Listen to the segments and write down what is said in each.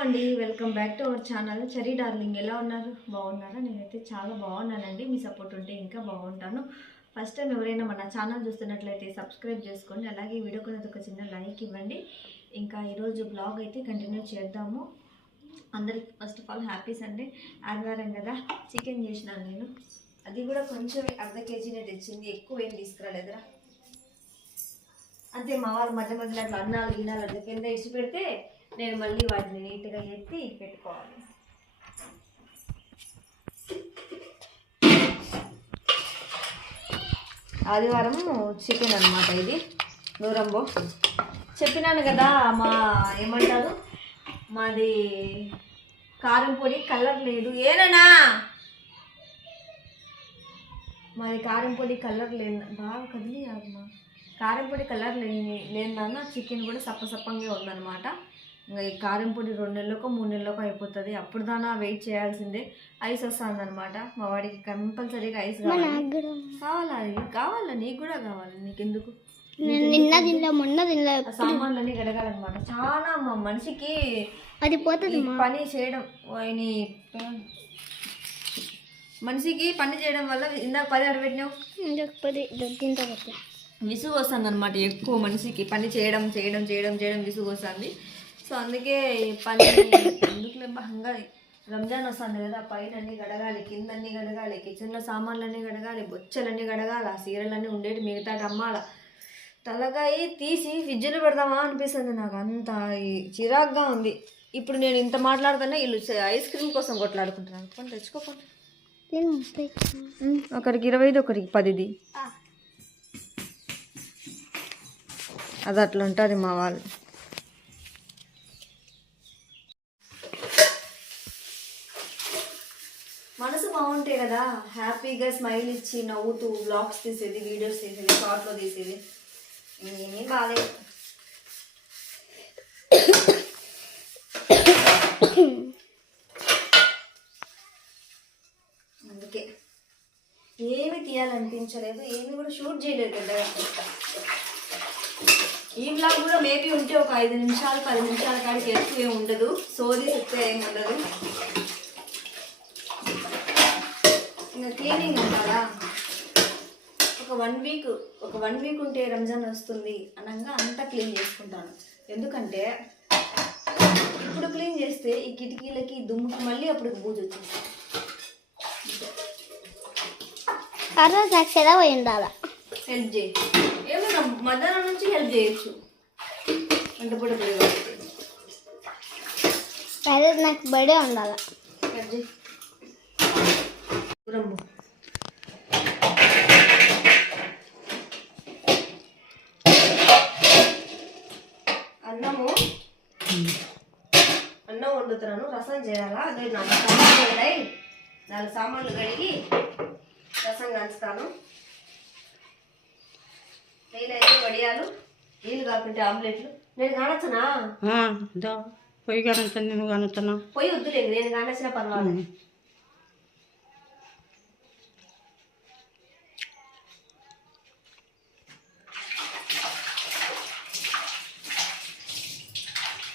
అండి welcome back to our channel. చరీ darling ఎలా ఉన్నారు? బాగున్నారా? నేనైతే చాలా బాగున్నానండి. మీ సపోర్ట్ ఉంటే ఇంకా బాగుంటాను. ఫస్ట్ టైం ఎవరైనా మన ఛానల్ చూస్తున్నట్లయితే సబ్స్క్రైబ్ చేసుకోండి అలాగే ఈ ఒక చిన్న లైక్ ఇవ్వండి. ఇంకా ఈరోజు బ్లాగ్ అయితే కంటిన్యూ చేద్దాము. అందరికి first of all happy Sunday ఆదివారం కదా చికెన్ చేసినాను నేను. అది కూడా కొంచెం అర్ధ కేజీనే తెచ్చింది. ఎక్కువ ఏం తీసుకురాలేదురా. అంతే మా వాళ్ళు మధ్య మధ్యలో అట్లా అన్నాలు గిన్నాలు అట్లా కింద ఇచ్చి పెడితే నేను మళ్ళీ వాటిని నీట్గా ఎత్తి పెట్టుకోవాలి. ఆదివారం చికెన్ అనమాట ఇది. దూరంబో చెప్పినాను కదా మా ఏమంటారు? మాది కారం పొడి కలర్ లేదు. ఏనన్నా? మాది కారం పొడి కలర్ లేదు బాగా కదిలి కారం పొడి కలర్ లేని లేదన్న చికెన్ కూడా సప్పసప్పంగా ఉందన్నమాట. ఇంకా ఈ కారం పొడి రెండు నెలలకో మూడు నెలలకో అయిపోతుంది. అప్పుడు దానా వెయిట్ చేయాల్సిందే. ఐస్ వస్తుంది అనమాట మా వాడికి కంపల్సరీగా ఐస్ కావాలి. కావాలా? కావాలా? నీకు కూడా కావాలి? నీకెందుకు? నేను నిన్న తినలే మొన్న తినలే సామాన్లన్నీ గడగాలన్నమాట చాలా మా మనిషికి అది పోతుంది పని చేయడం ఆయన మనిషికి పని చేయడం వల్ల ఇందాక పది అడబెట్టినావు పది విసుగు వస్తుంది అనమాట ఎక్కువ మనిషికి. పని చేయడం చేయడం చేయడం చేయడం విసుగు వస్తుంది. సో అందుకే పని ఎందుకులే భంగా రంజాన్ వస్తుంది కదా పైన అన్ని గడగాలి కింద అన్ని గడగాలి కిచెన్లో సామాన్లన్నీ గడగాలి బొచ్చలన్నీ గడగాలి ఆ సీరలన్నీ ఉండేటి మిగతా అమ్మాల తలకాయ తీసి ఫ్రిడ్జ్లో పెడదామా అనిపిస్తుంది నాకు. అంత చిరాగ్గా ఉంది. ఇప్పుడు నేను ఇంత మాట్లాడుతున్నా వీళ్ళు ఐస్ క్రీమ్ కోసం కొట్లాడుకుంటున్నాను కొని తెచ్చుకోకుండా ఒకరికి ఇరవైది ఒకరికి పదిది. అది అట్లా ఉంటుంది మా వాళ్ళు. మనసు కదా హ్యాపీగా స్మైల్ ఇచ్చి నవ్వుతూ బ్లాగ్స్ తీసేది వీడియోస్ తీసేది షార్ట్లో తీసేది. ఏమీ బాగాలేదు అందుకే. ఏమి తీయాలనిపించలేదు ఏమి కూడా షూట్ చేయలేదు కదా ఈ బ్లాగ్ కూడా మేబీ ఉంటే ఒక ఐదు నిమిషాలు పది నిమిషాల కాడికి ఎక్కువ ఏమి ఉండదు. సోది చెప్తే ఏమి ఉండదు. ఇంకా క్లీనింగ్ అంటారా ఒక వన్ వీక్ ఒక వన్ వీక్ ఉంటే రంజాన్ వస్తుంది అనగా అంతా క్లీన్ చేసుకుంటాను. ఎందుకంటే ఇప్పుడు క్లీన్ చేస్తే ఈ కిటికీలకి దుమ్ముకి మళ్ళీ అప్పుడు బూజు వచ్చేస్తుంది. రోజు నాకు సెలవు ఉండాలా హెల్ప్ చేయి. ఏమన్నా మధ్యాహ్నం నుంచి హెల్ప్ చేయొచ్చు. వంట రోజు నాకు బర్త్డే ఉండాలా. హెల్ప్ చేయి. దూరం. అన్నము. అన్నం వండుతున్నాను రసం చేయాలా? అదే నాలుగు సామాన్లు ఉన్నాయి. నాలుగు సామాన్లు కడిగి రసం కంచుతాను నేనైతే వడియాలు నీళ్ళు కాకుంటే ఆమ్లెట్లు. నేను కానొచ్చనా? పొయ్యి కనుక నువ్వు కనుతున్నా పోయి వద్దులేదు నేను కానొచ్చిన పర్వాలేదు.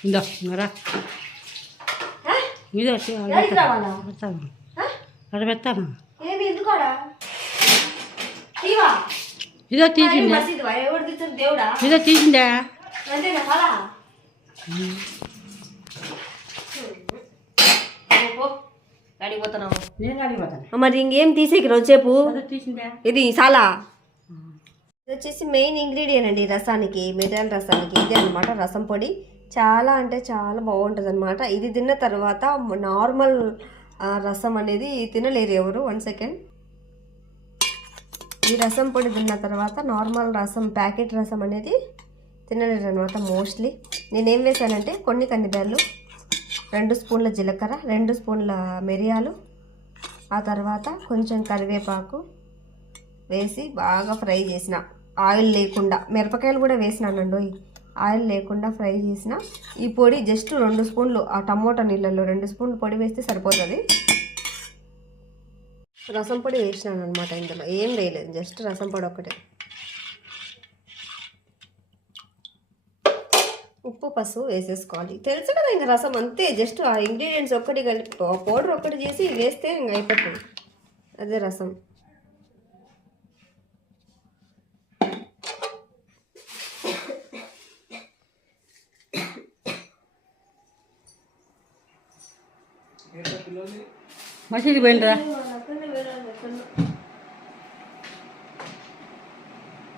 ఇందో? ఇదో పెడతాను? అక్కడ పెడతాను. ఇదో తీసిందే. తీసిందే? చాలా మరి ఇంకేం తీసేకి రోజేపు తీసిందే? ఇది సాలా? ఇది వచ్చేసి మెయిన్ ఇంగ్రీడియంట్ అండి రసానికి మిరియాల రసానికి. ఇది అనమాట రసం పొడి. చాలా అంటే చాలా బాగుంటుంది అనమాట ఇది తిన్న తర్వాత నార్మల్ రసం అనేది తినలేరు ఎవరు. One second. ఈ రసం పొడి తిన్న తర్వాత నార్మల్ రసం ప్యాకెట్ రసం అనేది తినలేరు అనమాట మోస్ట్లీ. నేనేం వేసానంటే కొన్ని కందిబ్యాళ్ళు రెండు స్పూన్ల జీలకర్ర రెండు స్పూన్ల మిరియాలు ఆ తర్వాత కొంచెం కరివేపాకు వేసి బాగా ఫ్రై చేసిన. ఆయిల్ లేకుండా మిరపకాయలు కూడా వేసినానండి ఆయిల్ లేకుండా ఫ్రై చేసిన ఈ పొడి జస్ట్ రెండు స్పూన్లు ఆ టమోటా నీళ్ళల్లో రెండు స్పూన్లు పొడి వేస్తే సరిపోతుంది. రసం పొడి వేసినాను అనమాట ఇందులో. ఏం వేయలేదు జస్ట్ రసం పొడి ఒకటే ఉప్పు పసుపు వేసేసుకోవాలి. తెలుసు కదా ఇంకా రసం అంతే జస్ట్ ఆ ఇంగ్రీడియంట్స్ ఒక్కటి కలిపి పౌడర్ ఒక్కటి చేసి వేస్తే ఇంకా అయిపోతుంది. అదే రసం. మసీదు పోయిండ్రా?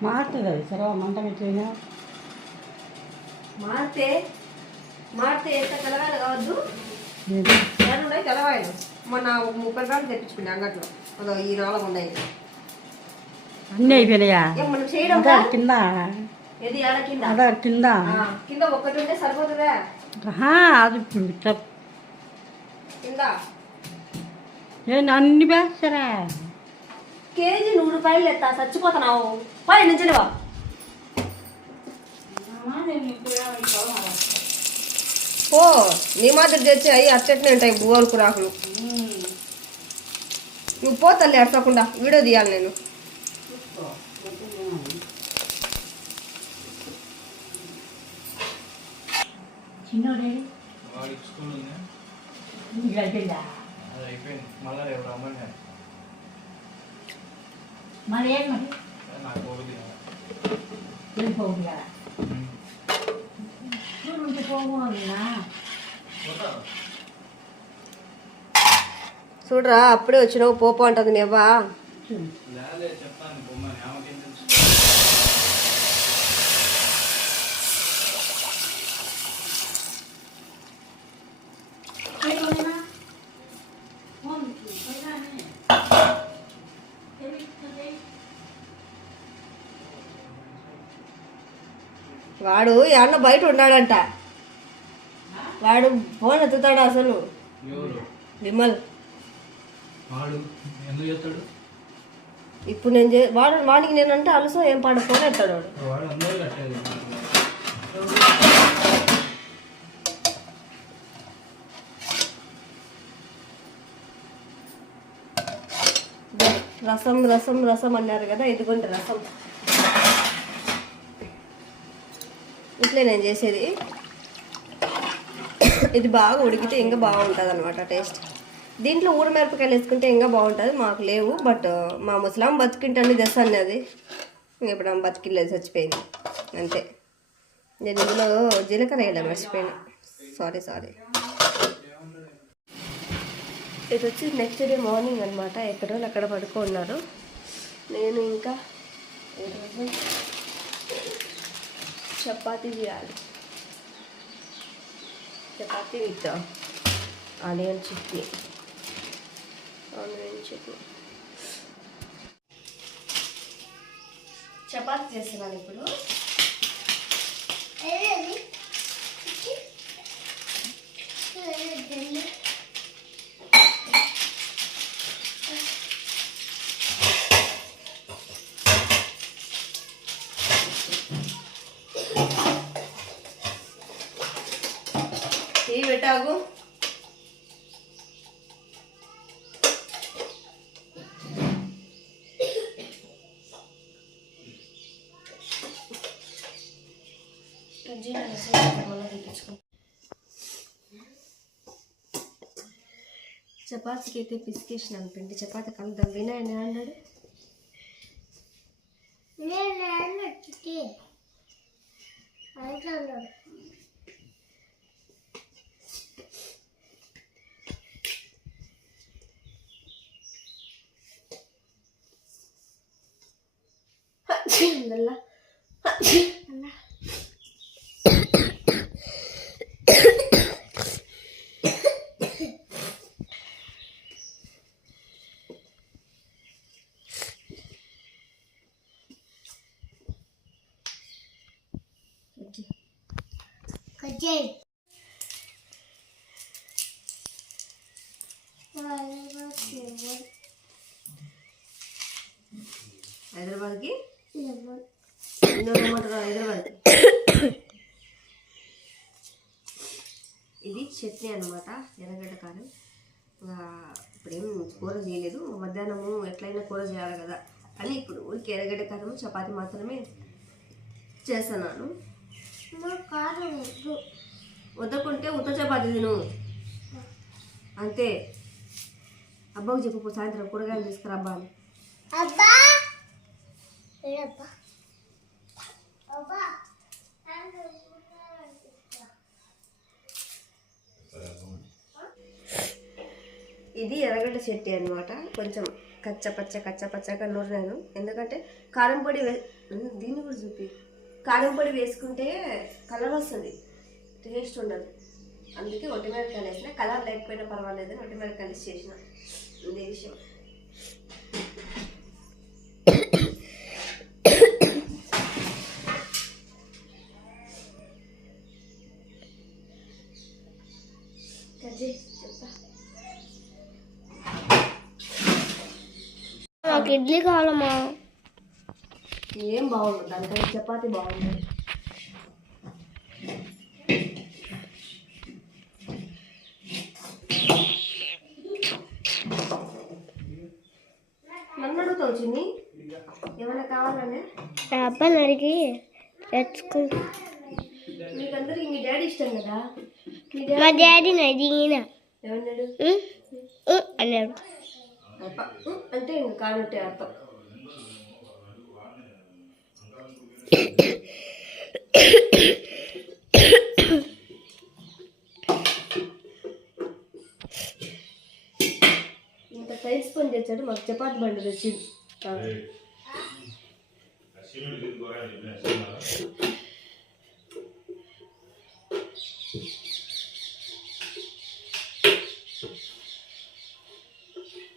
మారుతుంది అది? సరే మంట పెట్టినా మారితే మారితే ఎంత కలగాలి కావద్దు. ఉన్నాయి తెల్లవాయలు మొన్న ముప్పై గ్రాములు తెప్పించుకున్నా అంగట్లో. అదో ఈ నాలుగు ఉన్నాయి. అన్నీ అయిపోయినాయా? మనం చేయడం కింద? ఏది ఆడ కింద? అదే కింద? కింద ఒక్కటి ఉంటే సరిపోతుందా? అది కింద? ఏంటి అన్ని వేస్తారా కేజీ నూరు రూపాయలు ఎత్తా చచ్చిపోతున్నావు. పై నుంచి వా ఓ నీ మాదిరి తెచ్చి అయ్యి అచ్చట్నే ఉంటాయి బువ్వలు కురాకులు నువ్వు పో తల్లి అడగకుండా వీడియో తీయాలి నేను. చిన్నోడే. అది అయిపోయింది. మళ్ళీ రేపు రమ్మని మరి ఏం మరి? నాకు కదా పోకూడదునా చూడరా అప్పుడే వచ్చినావు పోపో అంటుంది లేదే చెప్తాను ఆమెకేం తెలుసు వాడు ఎన్న బయట ఉన్నాడంట. వాడు ఫోన్ ఎత్తుతాడు అసలు. విమల్. వాడు ఎందుకు చేస్తాడు? ఇప్పుడు నేను చే వాడు వాడికి నేనంటే అలసో ఏం పాడు ఫోన్ ఎత్తాడు వాడు. రసం రసం రసం అన్నారు కదా ఇదిగోండి రసం. ఇట్లే నేను చేసేది. ఇది బాగా ఉడికితే ఇంకా బాగుంటుంది అనమాట టేస్ట్. దీంట్లో ఊరమిరపకాయలు వేసుకుంటే ఇంకా బాగుంటుంది మాకు లేవు. బట్ మా ముసలాం బతికింటని దశ అన్నది? ఇప్పుడు ఆమె బతికిలేదు చచ్చిపోయింది. అంతే. నేను ఇందులో జీలకర్ర వేయడం మర్చిపోయాను. Sorry sorry. ఇది వచ్చి నెక్స్ట్ డే మార్నింగ్ అనమాట ఎక్కడో అక్కడ పడుకున్నారు. నేను ఇంకా ఈరోజు చపాతీ చేయాలి chapati with onion chutney onion chutney chapati చేస్తున్నాను ఇప్పుడు టీ పెట్టాగు. చపాతీకి అయితే పిసికేసిన పిండి. చపాతీ కలుద్దాం వినయ్ అని అన్నాడు. కజ్జాయి హైదరాబాద్కి? హైదరాబాద్ ఇది చట్నీ అనమాట ఎర్రగడ్డ కారం. ఇప్పుడేం కూర చేయలేదు. మధ్యాహ్నము ఎట్లయినా కూర చేయాలి కదా అని ఇప్పుడు ఊరికి ఎర్రగడ్డ కారం చపాతి మాత్రమే చేస్తున్నాను. వద్దకుంటే ఉత్త చపాతి తిను. అంతే. అబ్బాకు చెప్పు సాయంత్రం కూరగాయలు తీసుకురా అబ్బా ఇది ఎర్రగడ్డ చెట్టి అన్నమాట. కొంచెం కచ్చ పచ్చ కచ్చ పచ్చగా నూరాను ఎందుకంటే కారం పొడి దీన్ని కూడా చూపి. కారం పొడి వేసుకుంటే కలర్ వస్తుంది. టేస్ట్ ఉండదు. అందుకే ఒట్టిమిరపకాయలు వేసిన కలర్ లేకపోయినా పర్వాలేదు అని ఒట్టిమిరపకాయలు వేసి చేసిన. ఇదే విషయం. నాకు ఇడ్లీ కావాలమ్మా. ఏం బాగుంది దానికంటే చపాతి బాగుంది నన్ను అడుగుతావు చిన్ని? ఏమైనా కావాలనే ఆ అబ్బాయిని అడిగి తెచ్చుకుంటా మీకందరికి మీ డాడీ ఇష్టం కదా? మీ మా డాడీ డాడీని అడిగిన అన్నాడు. అంటే ఇంక కానట్టే అర్థం ఇంత టైల్స్ పని తెచ్చాడు మాకు చపాతి బండి తెచ్చింది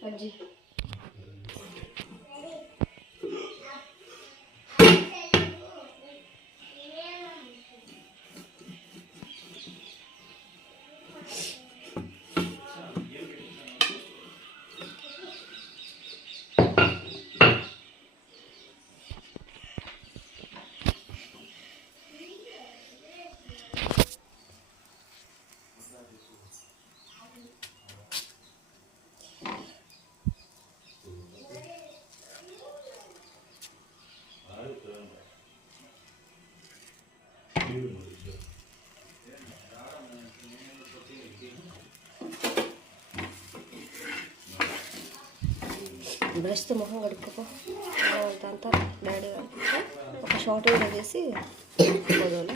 అజ్జి. బ్రష్తో మొహం కడుక్కోపో. అంతా డాడీ కడుక్కుంటే ఒక షార్ట్ వీడియో చేసి పోదాం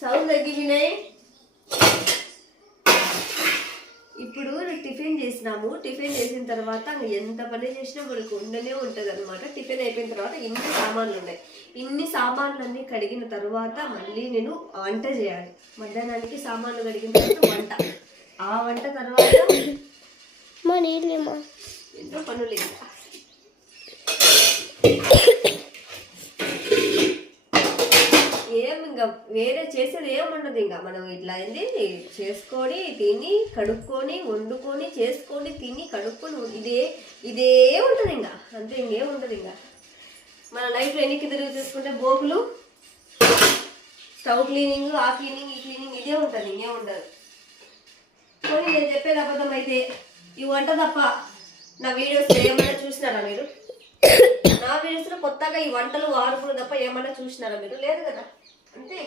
సౌండ్ తగ్గినాయి ఇప్పుడు టిఫిన్ చేసినాము టిఫిన్ చేసిన తర్వాత ఎంత పని చేసినా మనకు ఉండనే ఉంటుంది అనమాట టిఫిన్ అయిపోయిన తర్వాత ఇన్ని సామాన్లు ఉన్నాయి ఇన్ని సామాన్లన్నీ కడిగిన తర్వాత మళ్ళీ నేను వంట చేయాలి. మధ్యాహ్నానికి సామాన్లు కడిగిన తర్వాత వంట. ఆ వంట తర్వాత ఎన్నో పనులు ఇంకా ఇంకా వేరే చేసేది ఏముండదు ఇంకా. మనం ఇట్లా అయింది చేసుకొని తిని కడుక్కొని వండుకొని చేసుకొని తిని కడుక్కొని ఇదే ఇదే ఉంటుంది ఇంకా. అంతే ఇంకేం ఉంటుంది ఇంకా. మన లైఫ్లో ఎన్నికి తిరిగి చూసుకుంటే బోకులు స్టవ్ క్లీనింగ్ ఆ క్లీనింగ్ ఈ క్లీనింగ్ ఇదే ఉంటుంది ఇంకేం ఉండదు కానీ నేను చెప్పేది అబద్ధం అయితే ఈ వంట తప్ప నా వీడియోస్ ఏమైనా చూసినారా మీరు? నా వీడియోస్లో కొత్తగా ఈ వంటలు వాడుకులు తప్ప ఏమైనా చూసినారా మీరు? లేదు కదా? అంతే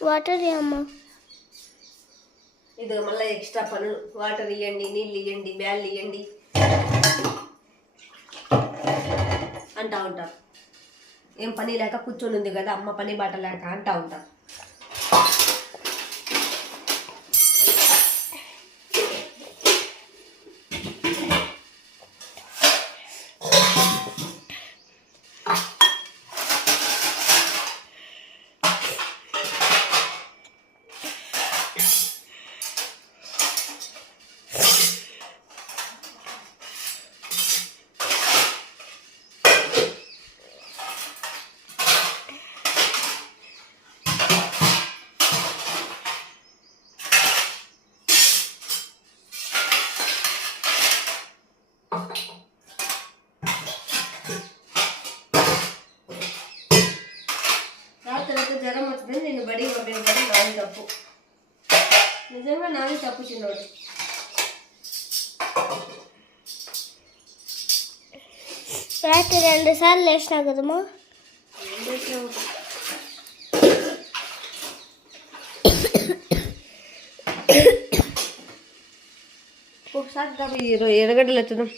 వాటర్ అమ్మా. ఇది మళ్ళీ ఎక్స్ట్రా పనులు. వాటర్ ఇవ్వండి నీళ్ళు ఇవ్వండి బ్యాళ్ళు ఇవ్వండి అంటా ఉంటారు ఏం పని లేక కూర్చొని ఉంది కదా అమ్మ పని బాట లేక అంటా ఉంటారు సార్లు వేసినా కదమ్మా ఒకసారి ఎర్రగడ్డలు ఎత్తుదాం.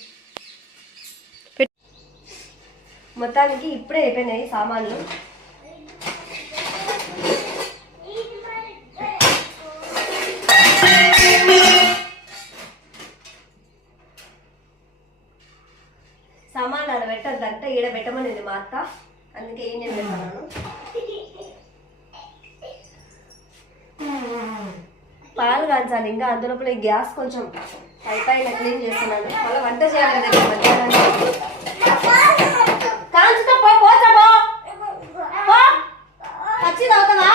మొత్తానికి ఇప్పుడే అయిపోయినాయి సామాన్లు. వార్త. అందుకే ఏం చేస్తున్నాను పాలు కాంచాలి ఇంకా అందులోపల గ్యాస్ కొంచెం పై పైన క్లీన్ చేస్తున్నాను. మళ్ళీ వంట చేయాలి కదా ఇప్పుడు మధ్యాహ్నానికి. కాంచుతా పో, పోతా పో. పో. పచ్చి తాగుతావా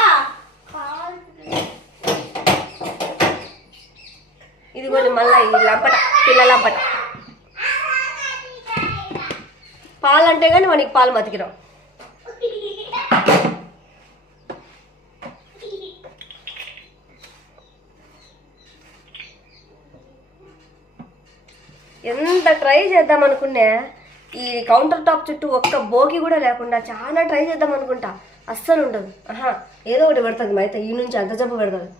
ఇది కూడా మళ్ళీ ఈ లంపట పిల్ల లంపట అంటే కానీ మనకి పాలు మతికిరావు. ఎంత ట్రై చేద్దాం అనుకున్నా ఈ కౌంటర్ టాప్ చుట్టూ ఒక్క బోగి కూడా లేకుండా చాలా ట్రై చేద్దాం అనుకుంటా. అస్సలు ఉండదు. ఆహా ఏదో ఒకటి పెడుతుంది మా అయితే ఈ నుంచి అంత జబ్బు పెడుతుంది.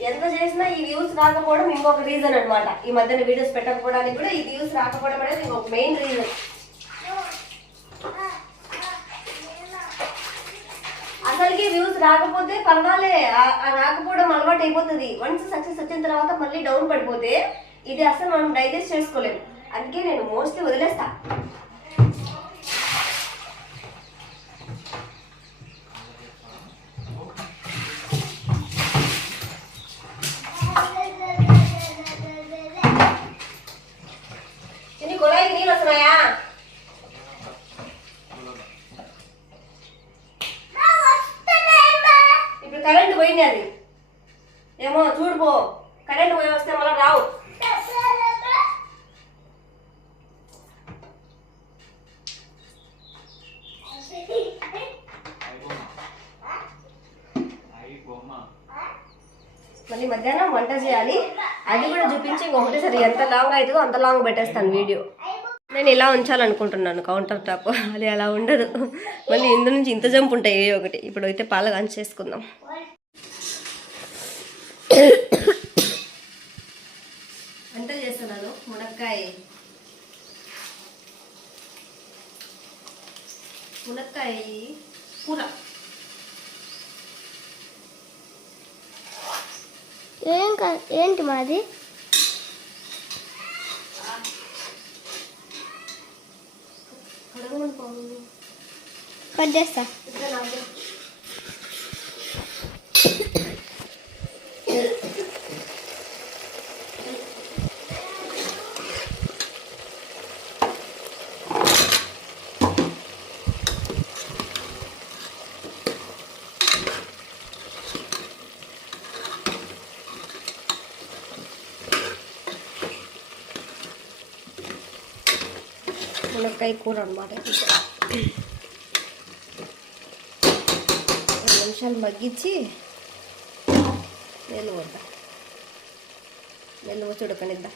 ఎంత చేసినా ఈ వ్యూస్ రాకపోవడం ఇంకొక రీజన్ అనమాట ఈ మధ్యన వీడియోస్ పెట్టకపోవడానికి కూడా ఈ వ్యూస్ రాకపోవడం అనేది ఇంకొక మెయిన్ రీజన్ అసలుకి వ్యూస్ రాకపోతే పర్వాలే. ఆ- రాకపోవడం అలవాటు అయిపోతుంది వన్స్ సక్సెస్ వచ్చిన తర్వాత మళ్ళీ డౌన్ పడిపోతే ఇది అసలు మనం డైజెస్ట్ చేసుకోలేము. అందుకే నేను మోస్ట్లీ వదిలేస్తా చిన్ని కొలాయికి నీళ్ళు వస్తున్నాయా ఇప్పుడు కరెంట్ పోయింది అది ఏమో చూడు పో కరెంట్ పోయి వస్తే మళ్ళీ రావు మళ్ళీ మధ్యాహ్నం వంట చేయాలి అది కూడా చూపించి ఇంకొకటి సరే ఎంత లాంగ్ అవుతుందో అంత లాంగ్ పెట్టేస్తాను వీడియో. నేను ఇలా ఉంచాలనుకుంటున్నాను కౌంటర్ టాప్ అది అలా ఉండదు. మళ్ళీ ఇందు నుంచి ఇంత జంప్ ఉంటాయి ఏ ఒకటి. ఇప్పుడు అయితే పాల కాంచి చేసుకుందాం వంట చేస్తున్నాను? మునక్కాయ. మునక్కాయ కూర. ఏం కా- ఏంటి మాది? కడగమని పోను. కట్ చేస్తా ఇద్దరు కూర అనమాట రెండు నిమిషాలు మగ్గించి నిల్వ నిల్వ చుడకనిద్దాం